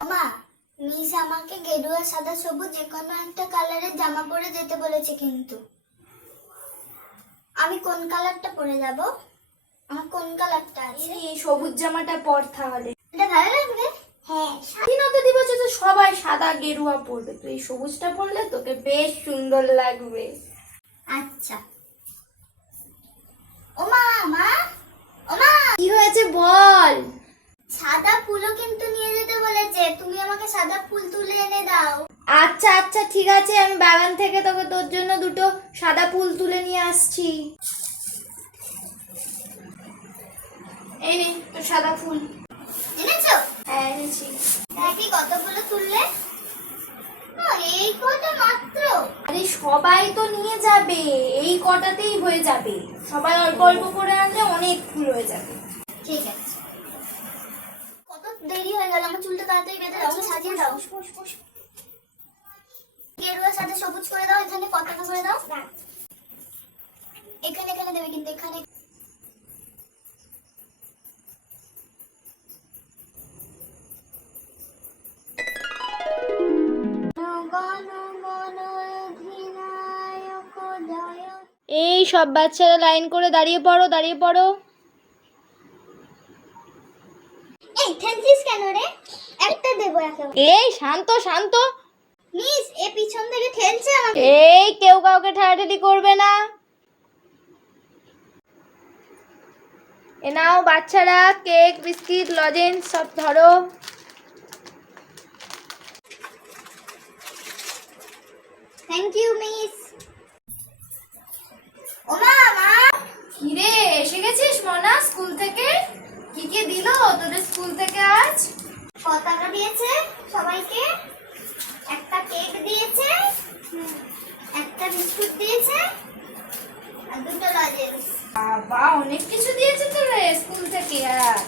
মা, মিস আমাকে গেরুয়া, সাদা, সবুজ যে কোনো একটা কালারের জামা পরে যেতে বলেছে, কিন্তু আমি কোন কালারটা পরে যাব? আমার কোন কালারটা আছে? এই সবুজ জামাটা পর তাহলে। এটা ভালো লাগবে? হ্যাঁ। স্বাধীনতা দিবসে তো সবাই সাদা গেরুয়া পরবে, তো এই সবুজটা পরলে তোকে বেশ সুন্দর লাগবে। আচ্ছা। ওমা, মা, ওমা, কি হয়েছে বল? সাদা ফুলও কিন্তু নিয়ে যেতে বলেছে, তুমি আমাকে সাদা ফুল তুলে এনে দাও। আচ্ছা আচ্ছা ঠিক আছে, আমি বাগান থেকে তোকে তোর জন্য দুটো সাদা ফুল তুলে নিয়ে আসছি। এই নে তোর সাদা ফুল। এনেছো? হ্যাঁ এনেছি। দেখি কতগুলো তুললে। ও, এই কটা মাত্র? আরে সবাই তো নিয়ে যাবে, এই কটাতেই হয়ে যাবে। সবাই অল্প অল্প করে আনলে অনেক ফুল হয়ে যাবে। ঠিক আছে। কত দেরি হয়ে গেল, আমার চুলটা তাড়াতাড়ি বেঁধে দাও, আমাকে সাজিয়ে দাও। গেরুয়া, সাদা, সবুজ করে দাও, এখানে পতাকা করে দাও। এখানে এখানে দেবে, কিন্তু এখানে। এই সব বাচ্চারা লাইন করে দাঁড়িয়ে পড়ো, দাঁড়িয়ে পড়ো। এই ঠেলছিস কেন রে? একটা দেবো একেবারে। এই শান্ত শান্ত। মিস, এ পিছন থেকে ঠেলছে আমাকে। এই কেউ কাউকে ঠেলাঠেলি করবে না। এ নাও বাচ্চারা, কেক, বিস্কিট, লজেন্স সব ধরো। Thank you miss. ওমা, মা, কিরে এসে গেছিস মনা স্কুল থেকে? কি কি দিল তোদের স্কুল থেকে আজ? পতাকা দিয়েছে সবাইকে, একটা কেক দিয়েছে, একটা বিস্কুট দিয়েছে, আর দুটো লজেন্স। বাবা অনেক কিছু দিয়েছে তোরে স্কুল থেকে আজ।